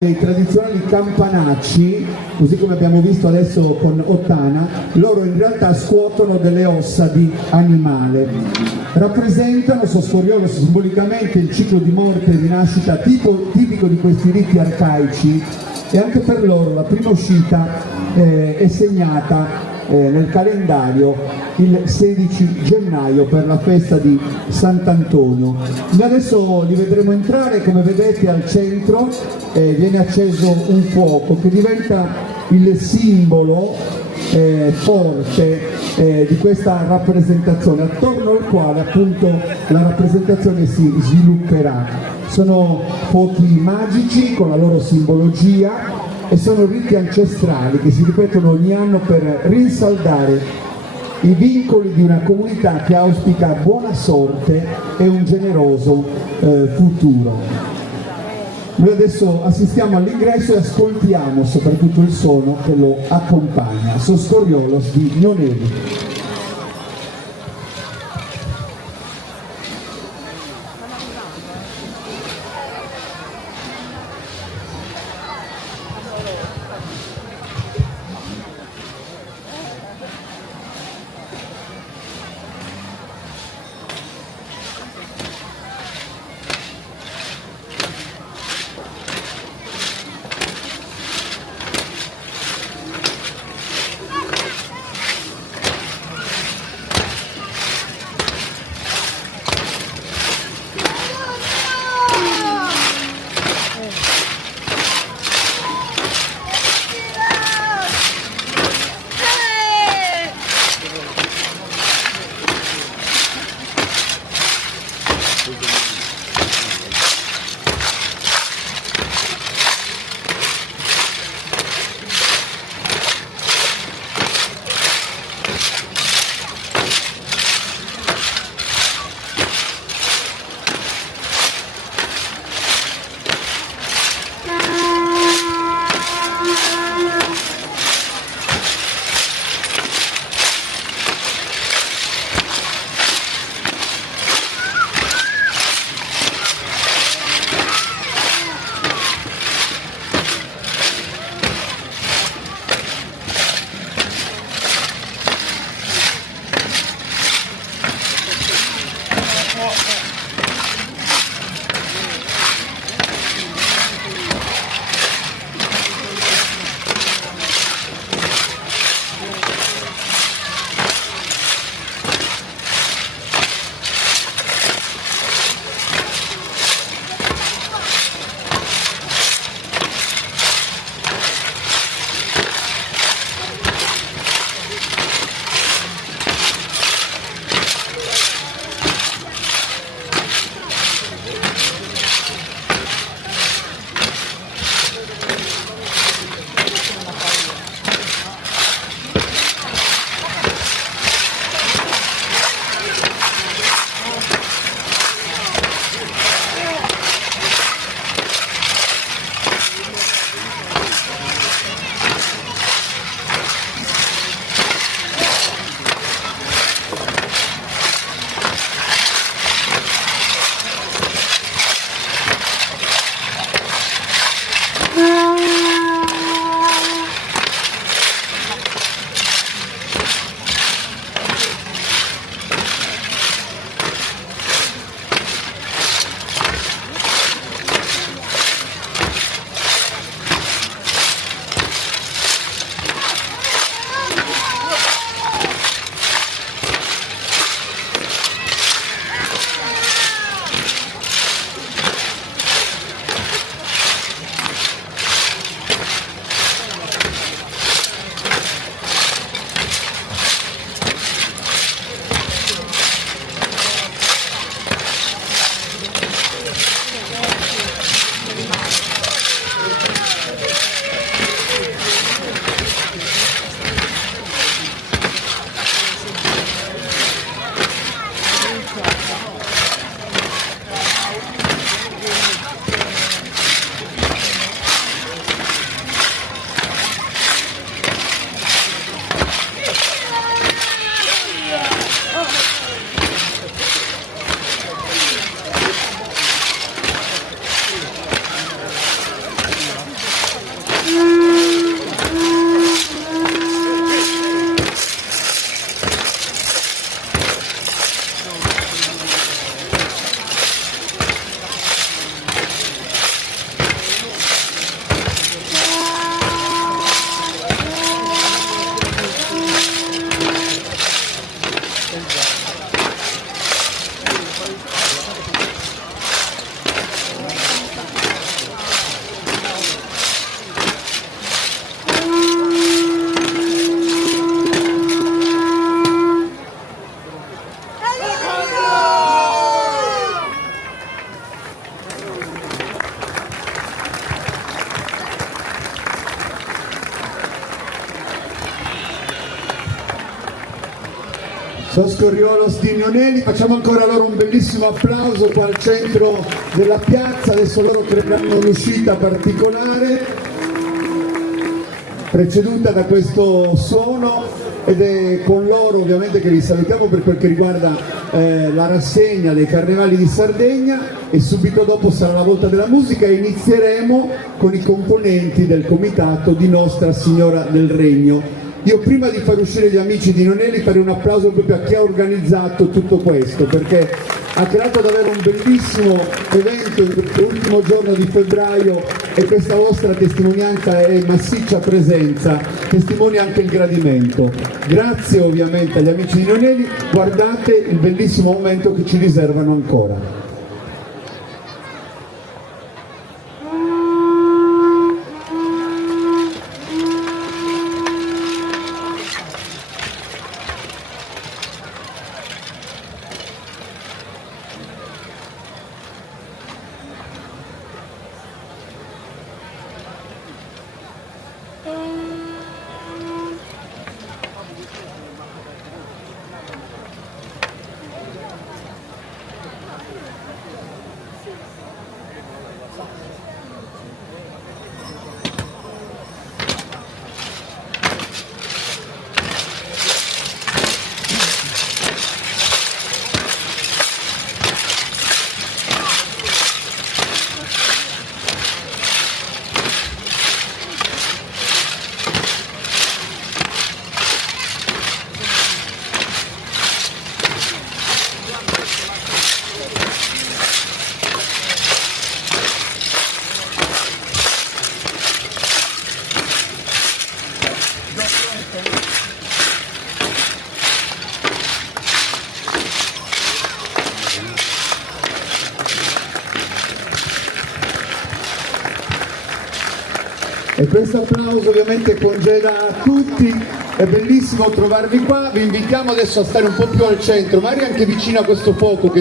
I tradizionali campanacci, così come abbiamo visto adesso con Ottana, loro in realtà scuotono delle ossa di animale. Rappresentano, Soscoriolo, simbolicamente il ciclo di morte e rinascita tipico di questi riti arcaici, e anche per loro la prima uscita è segnata nel calendario il 16 gennaio per la festa di Sant'Antonio. Noi adesso li vedremo entrare, come vedete al centro viene acceso un fuoco che diventa il simbolo forte di questa rappresentazione, attorno al quale appunto la rappresentazione si svilupperà. Sono fuochi magici con la loro simbologia e sono riti ancestrali che si ripetono ogni anno per rinsaldare i vincoli di una comunità che auspica buona sorte e un generoso futuro. Noi adesso assistiamo all'ingresso e ascoltiamo soprattutto il suono che lo accompagna, Soscoriolos di Noneli. Soscorriolos di Nionelli, facciamo ancora loro un bellissimo applauso qua al centro della piazza. Adesso loro creeranno un'uscita particolare preceduta da questo suono, ed è con loro ovviamente che vi salutiamo per quel che riguarda la rassegna dei Carnevali di Sardegna, e subito dopo sarà la volta della musica e inizieremo con i componenti del comitato di Nostra Signora del Regno. Io prima di far uscire gli amici di Nionelli farei un applauso proprio a chi ha organizzato tutto questo, perché ha creato davvero un bellissimo evento l'ultimo giorno di febbraio, e questa vostra testimonianza e massiccia presenza testimonia anche il gradimento. Grazie ovviamente agli amici di Nionelli, guardate il bellissimo momento che ci riservano ancora. E questo applauso ovviamente congeda a tutti, è bellissimo trovarvi qua, vi invitiamo adesso a stare un po' più al centro, magari anche vicino a questo fuoco che